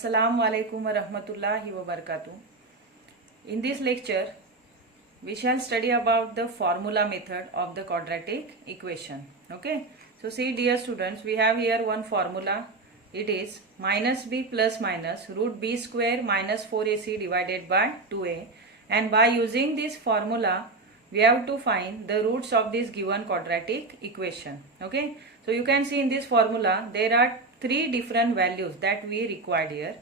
Assalamu alaikum wa rahmatullahi wa barakatuh. In this lecture, we shall study about the formula method of the quadratic equation. Okay. So see dear students, we have here one formula. It is minus b plus minus root b square minus 4ac divided by 2a. And by using this formula, we have to find the roots of this given quadratic equation. Okay. So you can see in this formula, there are three different values that we required here.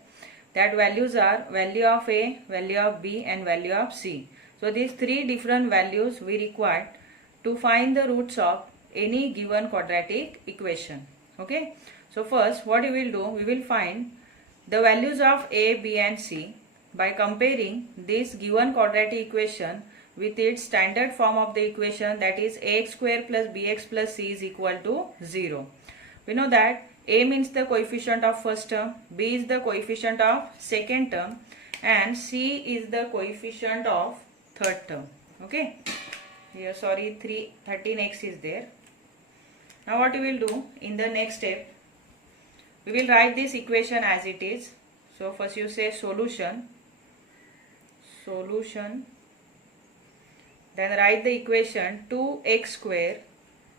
That values are value of a, value of b and value of c. So these three different values we required to find the roots of any given quadratic equation. Okay. So first what we will do, we will find the values of a, b and c by comparing this given quadratic equation with its standard form of the equation, that is ax square plus bx plus c is equal to 0. We know that a means the coefficient of first term, b is the coefficient of second term and c is the coefficient of third term. Okay. Here 13x is there. Now what we will do in the next step, we will write this equation as it is. So first you say solution, then write the equation 2x square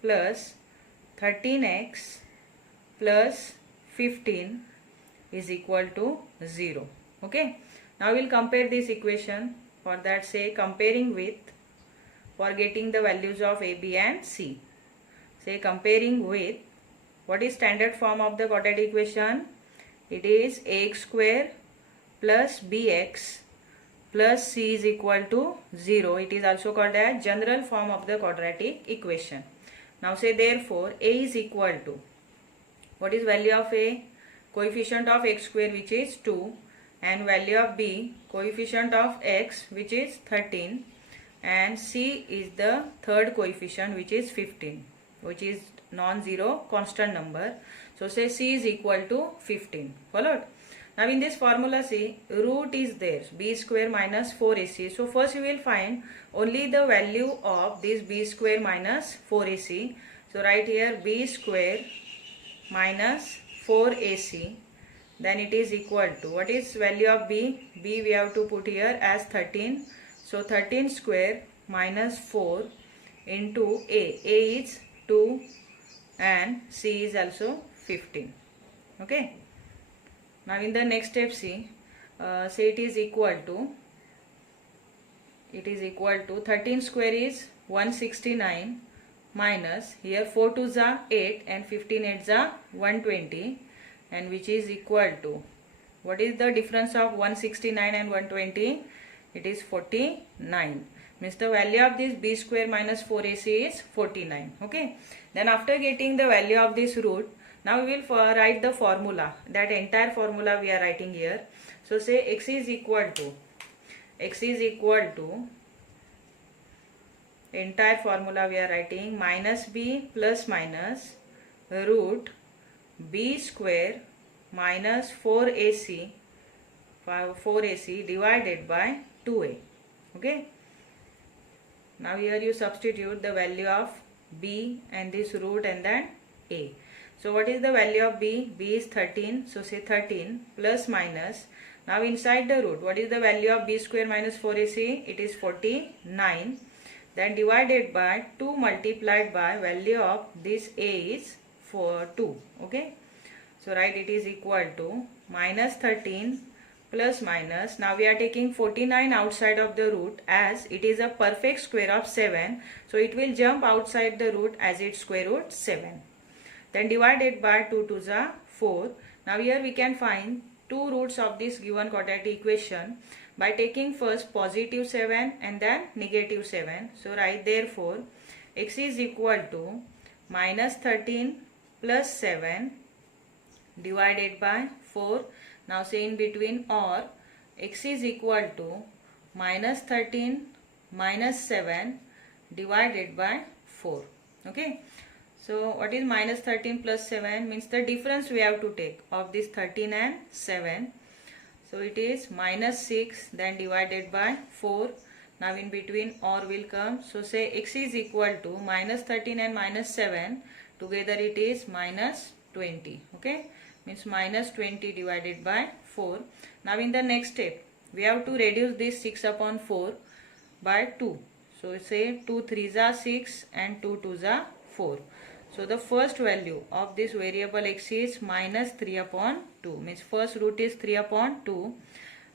plus 13x plus 15 is equal to 0. Okay. Now we will compare this equation. For that, say comparing with, for getting the values of a, b and c. Say comparing with, what is standard form of the quadratic equation? It is ax square plus bx plus c is equal to 0. It is also called as general form of the quadratic equation. Now say therefore a is equal to, what is value of a? Coefficient of x square which is 2 and value of b, coefficient of x which is 13 and c is the third coefficient which is 15, which is non-zero constant number. So say c is equal to 15. Followed? Now in this formula see, root is there, b square minus 4ac. So first we will find only the value of this b square minus 4ac. So write here b square minus 4ac. Then it is equal to, what is value of b? b we have to put here as 13. So 13 square minus 4 into a. a is 2 and c is also 15. Okay. Now in the next step see, say it is equal to 13 square is 169 minus here 4 2s are 8 and 15 8s are 120, and which is equal to, what is the difference of 169 and 120? It is 49. Means the value of this b square minus 4ac is 49. Okay. Then after getting the value of this root, now we will write the formula. That entire formula we are writing here. So say x is equal to entire formula we are writing minus b plus minus root b square minus 4ac divided by 2a. Okay. Now here you substitute the value of b and this root and then a. So what is the value of b? b is 13. So say 13 plus minus. Now inside the root, what is the value of b square minus 4ac? It is 49. Then divided by 2 multiplied by value of this a is 2. Okay. So write it is equal to minus 13 plus minus. Now we are taking 49 outside of the root as it is a perfect square of 7. So it will jump outside the root as its square root 7. Then divided by 2 2s are 4. Now here we can find two roots of this given quadratic equation by taking first positive 7 and then negative 7. So write therefore x is equal to minus 13 plus 7 divided by 4. Now say in between or x is equal to minus 13 minus 7 divided by 4. Okay. So what is minus 13 plus 7? Means the difference we have to take of this 13 and 7. So it is minus 6 then divided by 4. Now in between or will come. So say x is equal to minus 13 and minus 7. Together it is minus 20. Okay. means minus 20 divided by 4. Now in the next step, we have to reduce this 6 upon 4 by 2. So say 2 3s are 6 and 2 2s are 4. So the first value of this variable x is minus 3 upon 2. Means first root is 3 upon 2.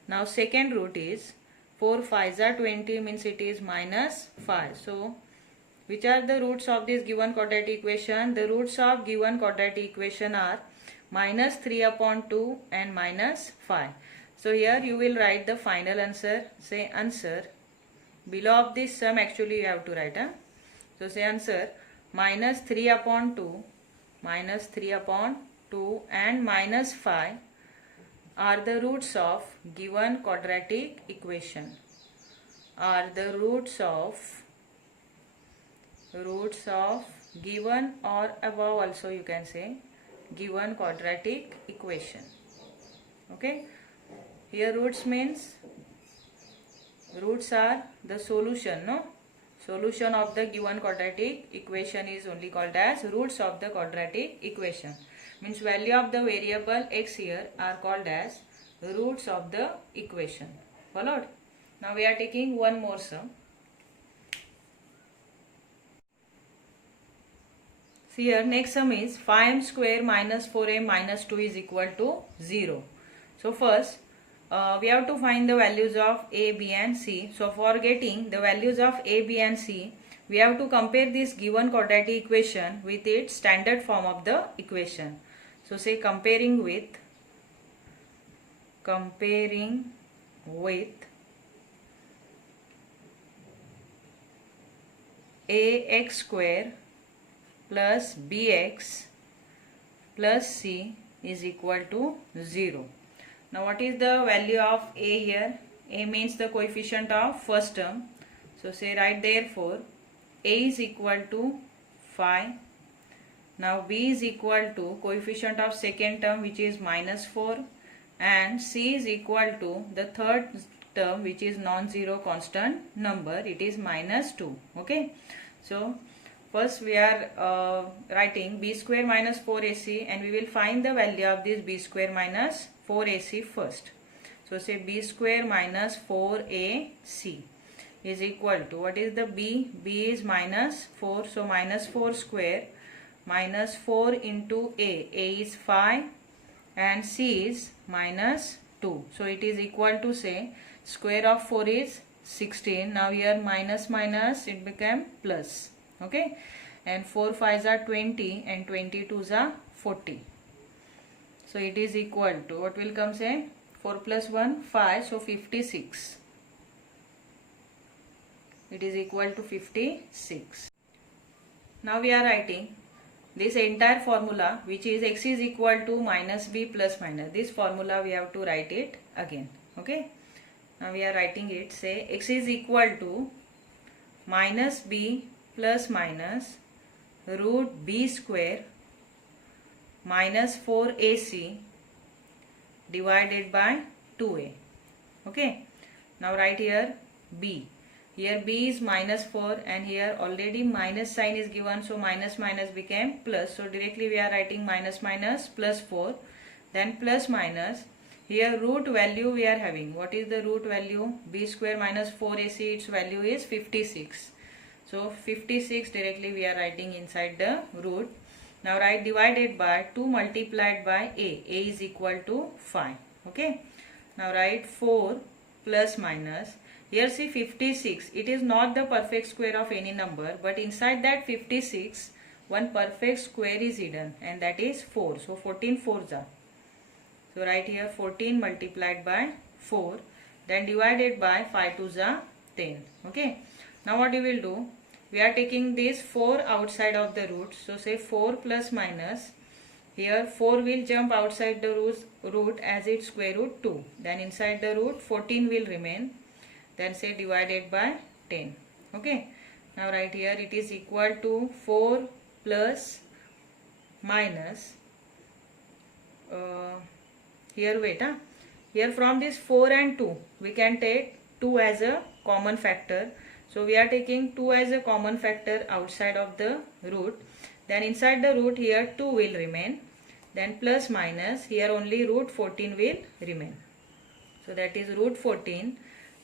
Now second root is 4 5s are 20, means it is minus 5. So which are the roots of this given quadratic equation? The roots of given quadratic equation are minus 3 upon 2 and minus 5. So here you will write the final answer. Say answer. Below of this sum actually you have to write. So say answer minus 3 upon 2, minus 3 upon 2 and minus 5 are the roots of given quadratic equation. Are the roots of given or above also you can say given quadratic equation. Okay. Here roots means roots are the solution, no? Solution of the given quadratic equation is only called as roots of the quadratic equation. Means value of the variable x here are called as roots of the equation. Followed? Now we are taking one more sum. See here next sum is 5m square minus 4m minus 2 is equal to 0. So first we have to find the values of a, b and c. So for getting the values of a, b and c, we have to compare this given quadratic equation with its standard form of the equation. So say comparing with ax square plus bx plus c is equal to 0. Now what is the value of a here? A means the coefficient of first term. So say write therefore a is equal to 5. Now b is equal to coefficient of second term which is minus 4 and c is equal to the third term which is non-zero constant number, it is minus 2. Okay. So first we are writing b square minus 4ac and we will find the value of this b square minus 4ac first. So say b square minus 4ac is equal to, what is the b? B is minus 4, so minus 4 square minus 4 into a is 5 and c is minus 2. So it is equal to, say square of 4 is 16. Now here minus minus it became plus. Okay, and 4 5s are 20 and 22s are 40. So it is equal to, what will come, say 4 plus 1 5, so 56. It is equal to 56. Now we are writing this entire formula which is x is equal to minus b plus minus. This formula we have to write it again. Okay. Now we are writing it. Say x is equal to minus b plus minus root b square minus 4ac divided by 2a. Okay. Now write here b. Here b is minus 4 and here already minus sign is given, so minus minus became plus. So directly we are writing minus minus plus 4, then plus minus. Here root value we are having. What is the root value? B square minus 4ac, its value is 56. So 56 directly we are writing inside the root. Now write divided by 2 multiplied by a. A is equal to 5. Okay. Now write 4 plus minus. Here see 56. It is not the perfect square of any number, but inside that 56 one perfect square is hidden and that is 4. So 14 4s are. So write here 14 multiplied by 4, then divided by 5 2s are 10. Okay. Now what you will do? We are taking this 4 outside of the root. So say 4 plus minus. Here 4 will jump outside the root as its square root 2. Then inside the root 14 will remain. Then say divided by 10. Okay. Now write here it is equal to 4 plus minus. Here wait. Here from this 4 and 2 we can take 2 as a common factor. So we are taking 2 as a common factor outside of the root. Then inside the root here 2 will remain. then plus minus, here only root 14 will remain. So that is root 14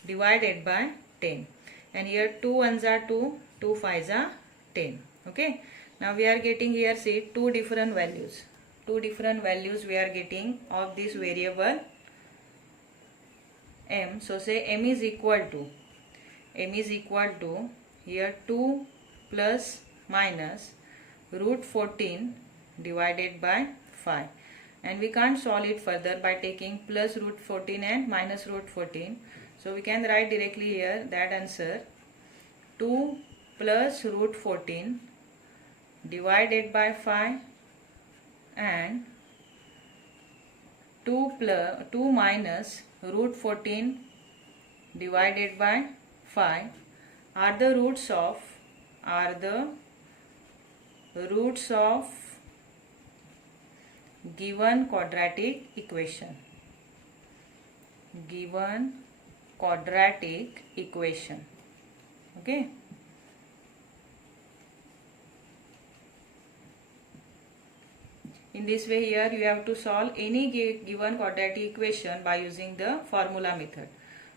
divided by 10. And here 2 ones are 2, 2 5s are 10. Okay. Now we are getting here, see, two different values. Two different values we are getting of this variable m. So say m is equal to here 2 plus minus root 14 divided by 5. And we can't solve it further by taking plus root 14 and minus root 14. So we can write directly here that answer 2 plus root 14 divided by 5 and 2 minus root 14 divided by 5 are the roots of given quadratic equation. Okay. In this way, here you have to solve any given quadratic equation by using the formula method.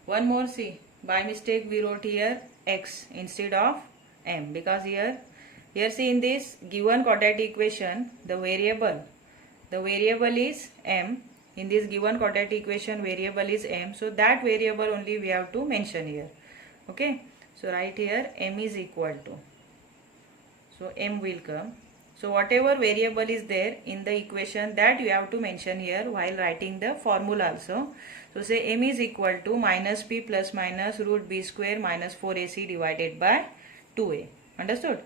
One more, see, by mistake we wrote here x instead of m, because here see, in this given quadratic equation the variable is m. In this given quadratic equation variable is m, so that variable only we have to mention here. Okay, so write here m is equal to, so m will come. So whatever variable is there in the equation, that you have to mention here while writing the formula also. So say m is equal to minus p plus minus root b square minus 4ac divided by 2a. Understood?